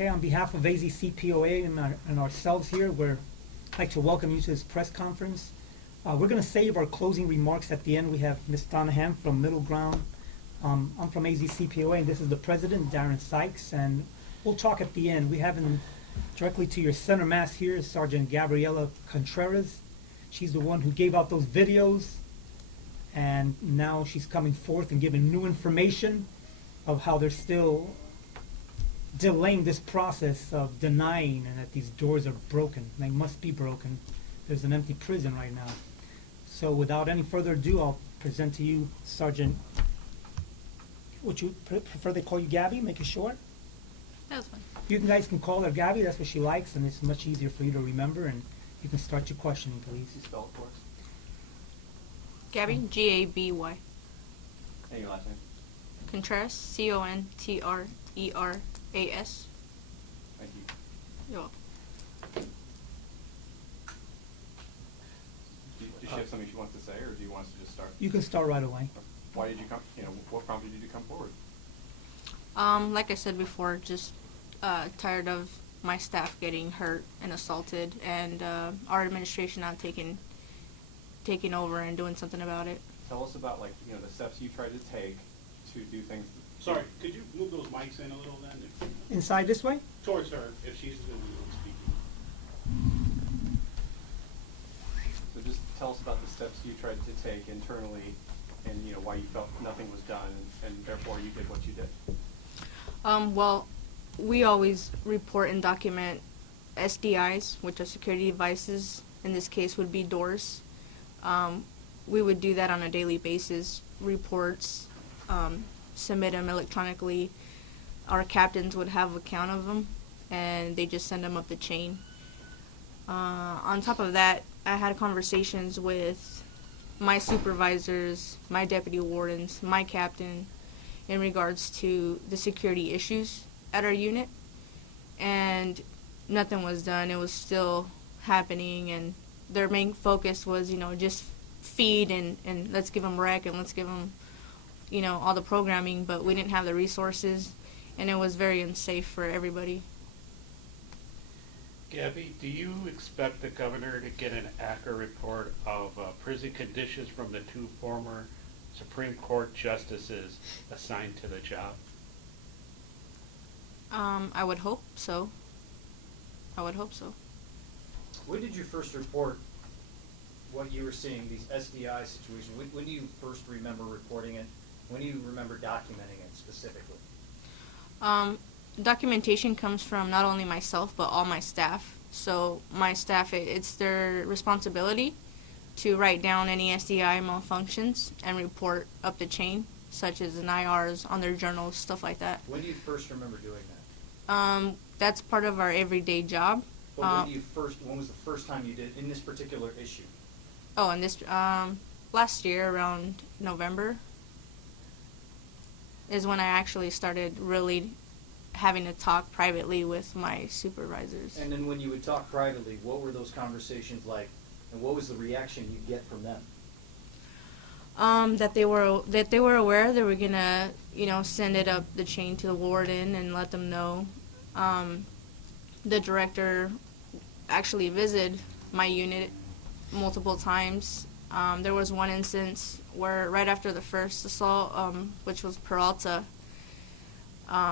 Okay, on behalf of AZCPOA and ourselves here, we'd like to welcome you to this press conference. We're going to save our closing remarks at the end. We have Ms. Donahan from Middle Ground. I'm from AZCPOA, and this is the president, Darren Sykes, and we'll talk at the end. We have directly to your center mass here is Sergeant Gabriela Contreras. She's the one who gave out those videos, and now she's coming forth and giving new information of how they're still delaying this process of denying and that these doors are broken. They must be broken. There's an empty prison right now. So without any further ado, I'll present to you Sergeant, would you prefer they call you Gabby, make it short? That's fine. You guys can call her Gabby, that's what she likes, and it's much easier for you to remember, and you can start your questioning, please. Can you spell it for us? Gabby, G-A-B-Y. And your last name? Contreras, C-O-N-T-R-E-R-A-S. Thank you. You're welcome. Does she have something she wants to say, or do you want us to just start? You can start right away. Why did you come, what prompted you to come forward? Like I said before, just tired of my staff getting hurt and assaulted, and our administration not taking over and doing something about it. Tell us about, the steps you tried to take to do things. Sorry, could you move those mics in a little then? Inside this way? Towards her, if she's going to be speaking. So just tell us about the steps you tried to take internally, and why you felt nothing was done, and therefore you did what you did. Well, we always report and document SDIs, which are security devices. In this case would be doors. We would do that on a daily basis, reports, submit them electronically. Our captains would have a count of them, and they just send them up the chain. On top of that, I had conversations with my supervisors, my deputy wardens, my captain, in regards to the security issues at our unit, and nothing was done. It was still happening, and their main focus was, just feed and let's give them rec and let's give them, all the programming, but we didn't have the resources, and it was very unsafe for everybody. Gabby, do you expect the governor to get an accurate report of prison conditions from the two former Supreme Court justices assigned to the job? I would hope so. When did you first report what you were seeing, these SDI situations? When do you first remember reporting it? When do you remember documenting it specifically? Documentation comes from not only myself, but all my staff. So my staff, it's their responsibility to write down any SDI malfunctions and report up the chain, such as an IRs on their journals, stuff like that. When do you first remember doing that? That's part of our everyday job. But when was the first time you did in this particular issue? Oh, and this, last year around November is when I actually started really having to talk privately with my supervisors. And then when you would talk privately, what were those conversations like, and what was the reaction you'd get from them? That they were aware they were gonna, send it up the chain to the warden and let them know. The director actually visited my unit multiple times. There was one instance where right after the first assault, which was Peralta,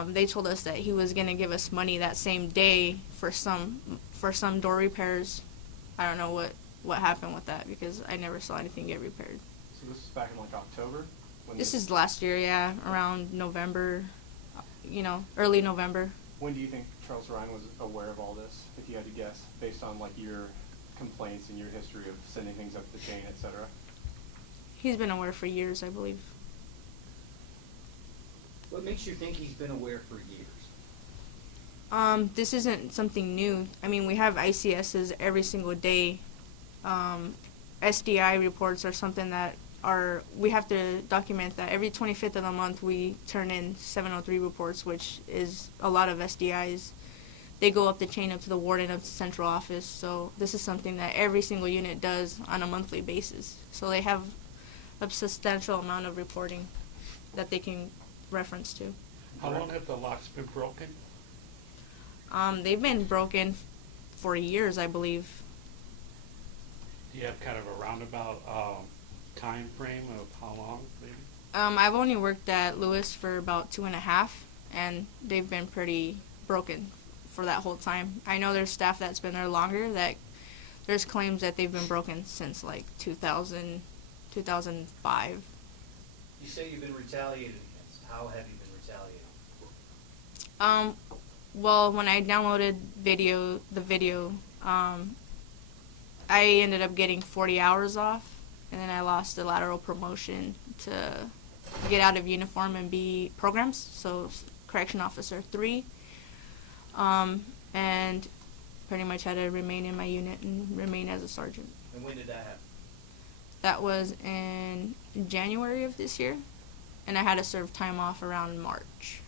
they told us that he was gonna give us money that same day for some door repairs. I don't know what happened with that, because I never saw anything get repaired. So this is back in October? This is last year, yeah, around November, early November. When do you think Charles Ryan was aware of all this, if you had to guess, based on your complaints and your history of sending things up the chain, etc.? He's been aware for years, I believe. What makes you think he's been aware for years? This isn't something new. I mean, we have ICSs every single day. SDI reports are something that we have to document that every 25th of the month we turn in 703 reports, which is a lot of SDIs. They go up the chain up to the warden, up to central office. So this is something that every single unit does on a monthly basis. So they have a substantial amount of reporting that they can reference to. How long have the locks been broken? They've been broken for years, I believe. Do you have kind of a roundabout time frame of how long, maybe? I've only worked at Lewis for about 2.5, and they've been pretty broken for that whole time. I know there's staff that's been there longer that there's claims that they've been broken since like 2000, 2005. You say you've been retaliated against. How have you been retaliated? Well, when I downloaded the video, I ended up getting 40 hours off, and then I lost the lateral promotion to get out of uniform and be programs, so correction officer 3, and pretty much had to remain in my unit and remain as a sergeant. And when did that happen? That was in January of this year, and I had to serve time off around March.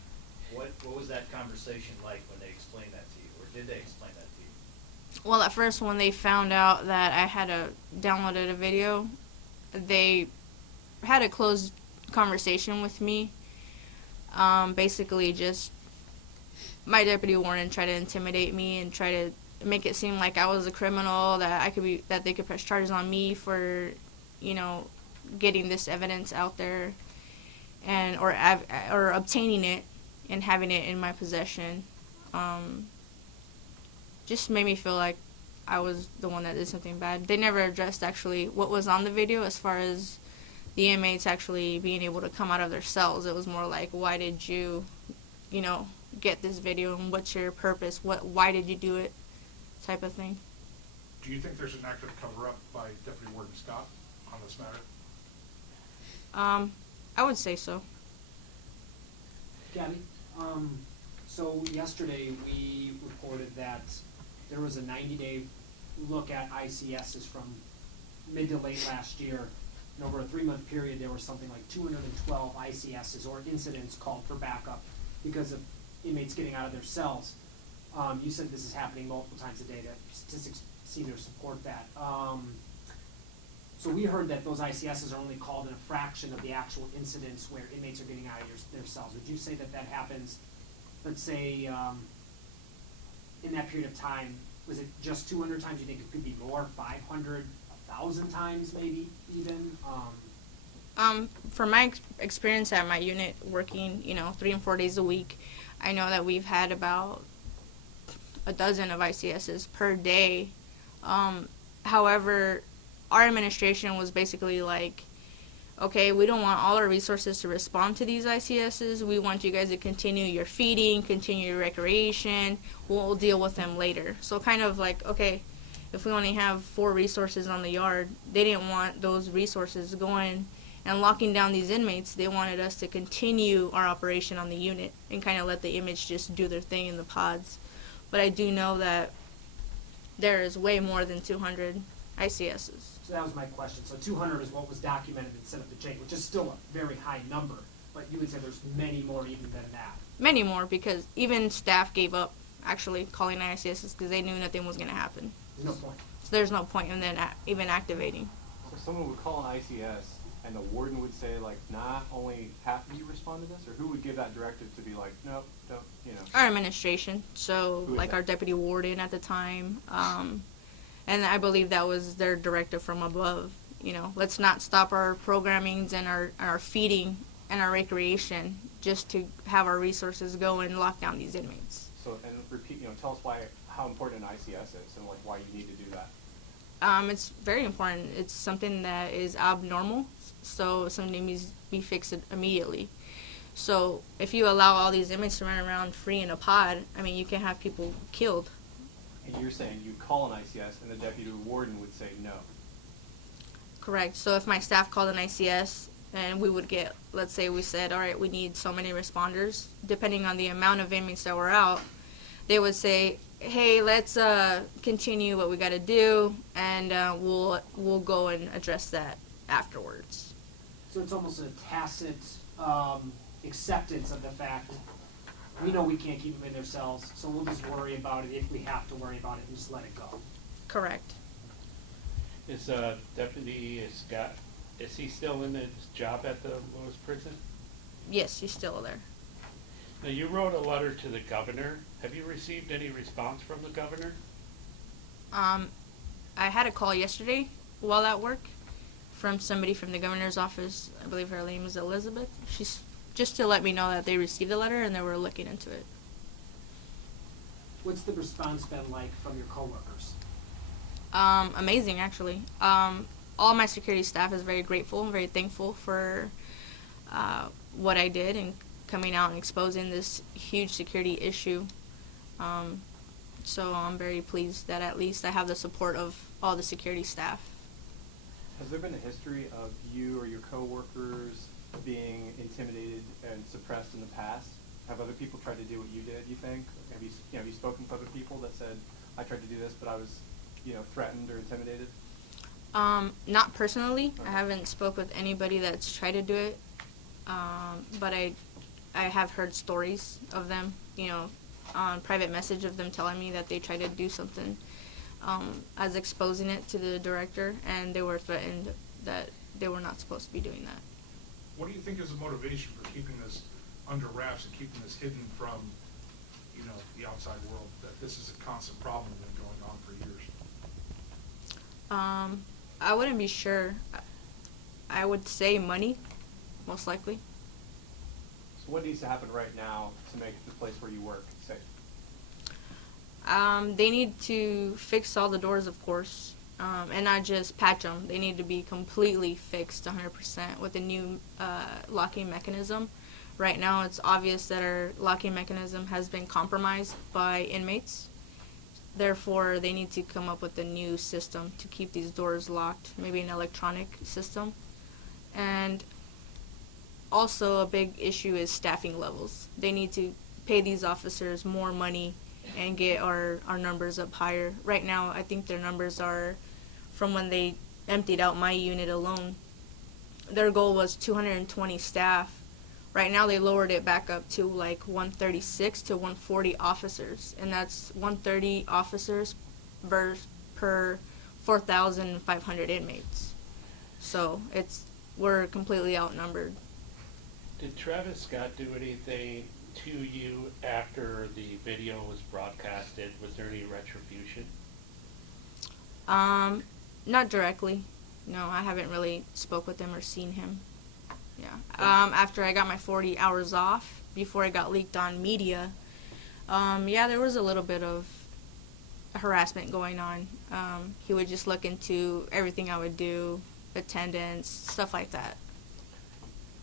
What was that conversation like when they explained that to you, or did they explain that to you? Well, at first, when they found out that I had downloaded a video, they had a closed conversation with me. Basically, just my deputy warden tried to intimidate me and try to make it seem like I was a criminal, that they could press charges on me for, getting this evidence out there, and or obtaining it and having it in my possession. Just made me feel like I was the one that did something bad. They never addressed actually what was on the video as far as the inmates actually being able to come out of their cells. It was more like, why did you, get this video, and what's your purpose? Why did you do it? Type of thing. Do you think there's an active cover-up by Deputy Warden Scott on this matter? I would say so. Gabby, so yesterday we reported that there was a 90-day look at ICSs from mid to late last year. And over a 3-month period, there was something like 212 ICSs or incidents called for backup because of inmates getting out of their cells. You said this is happening multiple times a day. That statistics seem to support that. So we heard that those ICSs are only called in a fraction of the actual incidents where inmates are getting out of their cells. Would you say that happens, let's say, in that period of time, was it just 200 times? You think it could be more, 500, 1,000 times maybe even? From my experience at my unit working, 3 and 4 days a week, I know that we've had about a dozen of ICSs per day. However, our administration was basically like, okay, we don't want all our resources to respond to these ICSs. We want you guys to continue your feeding, continue your recreation. We'll deal with them later. So kind of like, okay, if we only have 4 resources on the yard, they didn't want those resources going and locking down these inmates. They wanted us to continue our operation on the unit and kind of let the inmates just do their thing in the pods. But I do know that there is way more than 200 ICSs. So that was my question. So 200 is what was documented and sent up to Jake, which is still a very high number. But you would say there's many more even than that. Many more, because even staff gave up actually calling ICSs because they knew nothing was going to happen. There's no point. So there's no point in then even activating. So someone would call an ICS, and the warden would say, like, nah, only half of you respond to this? Or who would give that directive to be like, nope, don't, Our administration, so Who is like that? our deputy warden at the time, and I believe that was their directive from above. Let's not stop our programmings and our feeding and our recreation just to have our resources go and lock down these inmates. So, and repeat, tell us how important an ICS is and, like, why you need to do that. It's very important. It's something that is abnormal, so something needs to be fixed immediately. So if you allow all these inmates to run around free in a pod, you can have people killed. And you're saying you'd call an ICS and the deputy warden would say no. Correct. So if my staff called an ICS and we would get, let's say we said, all right, we need so many responders, depending on the amount of inmates that were out, they would say, hey, let's continue what we got to do, and we'll go and address that afterwards. So it's almost a tacit acceptance of the fact we know we can't keep them in their cells, so we'll just worry about it if we have to worry about it and just let it go. Correct. Is Deputy Scott, is he still in his job at the Lewis prison? Yes, he's still there. Now, you wrote a letter to the governor Have you received any response from the governor? I had a call yesterday while at work from somebody from the governor's office. I believe her name is Elizabeth. She's just to let me know that they received the letter and they were looking into it. What's the response been like from your coworkers? Amazing, actually. All my security staff is very grateful and very thankful for what I did and coming out and exposing this huge security issue. So I'm very pleased that at least I have the support of all the security staff. Has there been a history of you or your coworkers being intimidated and suppressed in the past? Have other people tried to do what you did, you think? Have you spoken to other people that said, I tried to do this, but I was, threatened or intimidated? Not personally. Okay. I haven't spoke with anybody that's tried to do it. But I have heard stories of them, on private message of them telling me that they tried to do something as exposing it to the director, and they were threatened that they were not supposed to be doing that. What do you think is the motivation for keeping this under wraps and keeping this hidden from, the outside world, that this is a constant problem that's been going on for years? I wouldn't be sure. I would say money, most likely. So what needs to happen right now to make the place where you work safe? They need to fix all the doors, of course, and not just patch them. They need to be completely fixed 100% with a new locking mechanism. Right now, it's obvious that our locking mechanism has been compromised by inmates. Therefore, they need to come up with a new system to keep these doors locked, maybe an electronic system. And also a big issue is staffing levels. They need to pay these officers more money and get our numbers up higher. Right now, I think their numbers are, from when they emptied out my unit alone, their goal was 220 staff. Right now, they lowered it back up to like 136 to 140 officers, and that's 130 officers per 4,500 inmates. So we're completely outnumbered. Did Travis Scott do anything to you after the video was broadcasted? Was there any retribution? Not directly. No, I haven't really spoke with him or seen him. Yeah. After I got my 40 hours off, before it got leaked on media, there was a little bit of harassment going on. He would just look into everything I would do, attendance, stuff like that.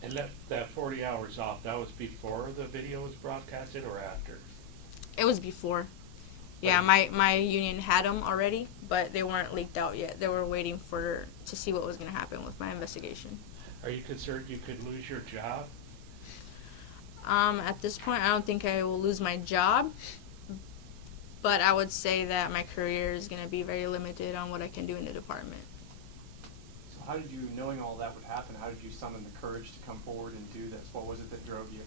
And that 40 hours off, that was before the video was broadcasted or after? It was before. Yeah, my union had them already, but they weren't leaked out yet. They were waiting to see what was going to happen with my investigation. Are you concerned you could lose your job? At this point, I don't think I will lose my job, but I would say that my career is going to be very limited on what I can do in the department. So how did you, knowing all that would happen, how did you summon the courage to come forward and do this? What was it that drove you?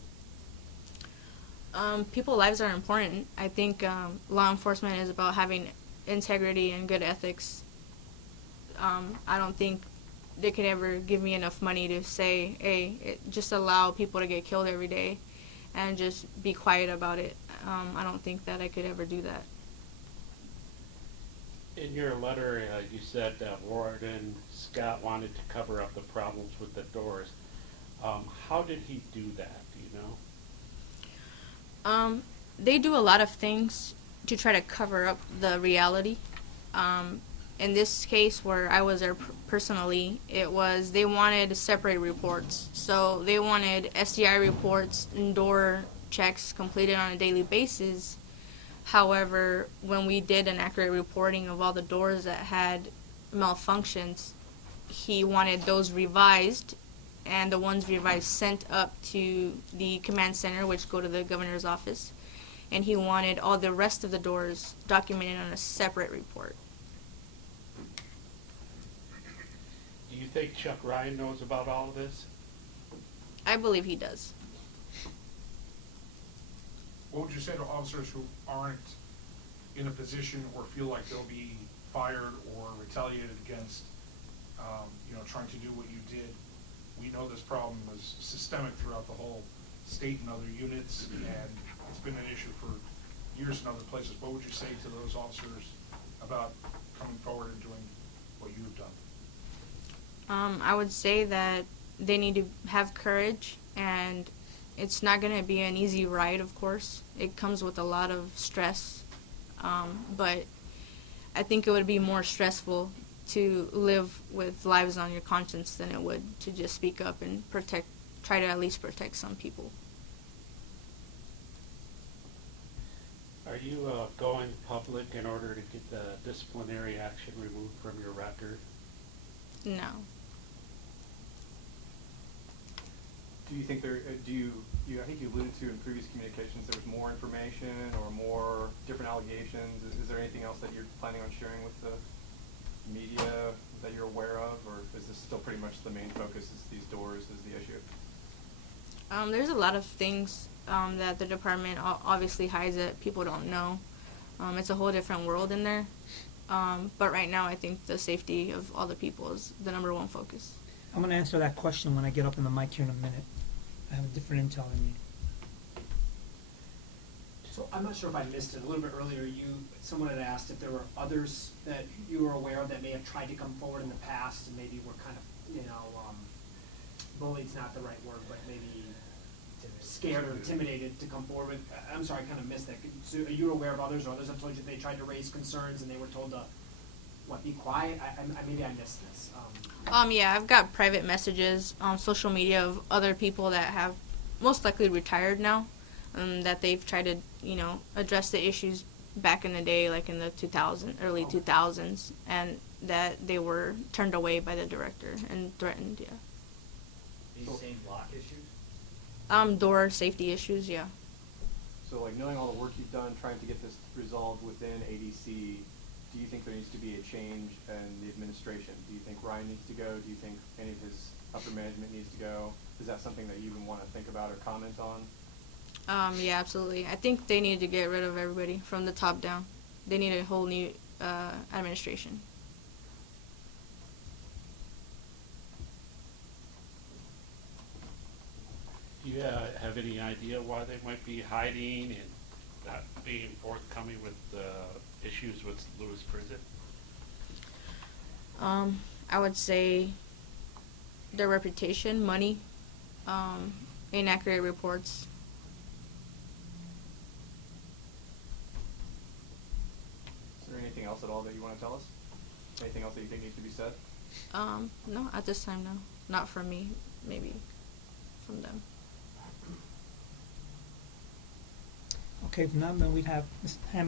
People's lives are important. I think law enforcement is about having integrity and good ethics. I don't think they could ever give me enough money to say, hey, just allow people to get killed every day and just be quiet about it. I don't think that I could ever do that. In your letter, you said that Warden Scott wanted to cover up the problems with the doors. How did he do that, do you know? They do a lot of things to try to cover up the reality. In this case where I was there personally, they wanted separate reports. So they wanted SDI reports and door checks completed on a daily basis. However, when we did an accurate reporting of all the doors that had malfunctions, he wanted those revised, and the ones revised sent up to the command center, which go to the governor's office. And he wanted all the rest of the doors documented on a separate report. Do you think Chuck Ryan knows about all of this? I believe he does. What would you say to officers who aren't in a position or feel like they'll be fired or retaliated against, trying to do what you did? We know this problem is systemic throughout the whole state and other units, and it's been an issue for years in other places. What would you say to those officers about coming forward and doing what you've done? I would say that they need to have courage, and it's not going to be an easy ride, of course. It comes with a lot of stress, but I think it would be more stressful to live with lives on your conscience than it would to just speak up and try to at least protect some people. Are you going public in order to get the disciplinary action removed from your record? No. Do you think I think you alluded to in previous communications there was more information or more different allegations. Is there anything else that you're planning on sharing with the media that you're aware of, or is this still pretty much the main focus is these doors is the issue? There's a lot of things that the department obviously hides that people don't know. It's a whole different world in there. But right now I think the safety of all the people is the number one focus. I'm going to answer that question when I get up in the mic here in a minute. I have a different intel than you. So I'm not sure if I missed it a little bit earlier. Someone had asked if there were others that you were aware of that may have tried to come forward in the past and maybe were kind of, bullied's not the right word, but maybe scared or intimidated to come forward. I'm sorry, I kind of missed that. So are you aware of others, or others have told you they tried to raise concerns and they were told to, be quiet? Maybe I missed this. Yeah, I've got private messages on social media of other people that have most likely retired now, that they've tried to, address the issues back in the day, like in the early 2000s, and that they were turned away by the director and threatened, yeah. These same lock issues? Door safety issues, yeah. So like knowing all the work you've done trying to get this resolved within ADC, do you think there needs to be a change in the administration? Do you think Ryan needs to go? Do you think any of his upper management needs to go? Is that something that you even want to think about or comment on? Yeah, absolutely. I think they need to get rid of everybody from the top down. They need a whole new administration. Do you have any idea why they might be hiding and not being forthcoming with issues with Lewis Prison? I would say their reputation, money, inaccurate reports. Is there anything else at all that you want to tell us? Anything else that you think needs to be said? No, at this time, no. Not from me, maybe from them. Okay, if not, then we have Ms. Hammond.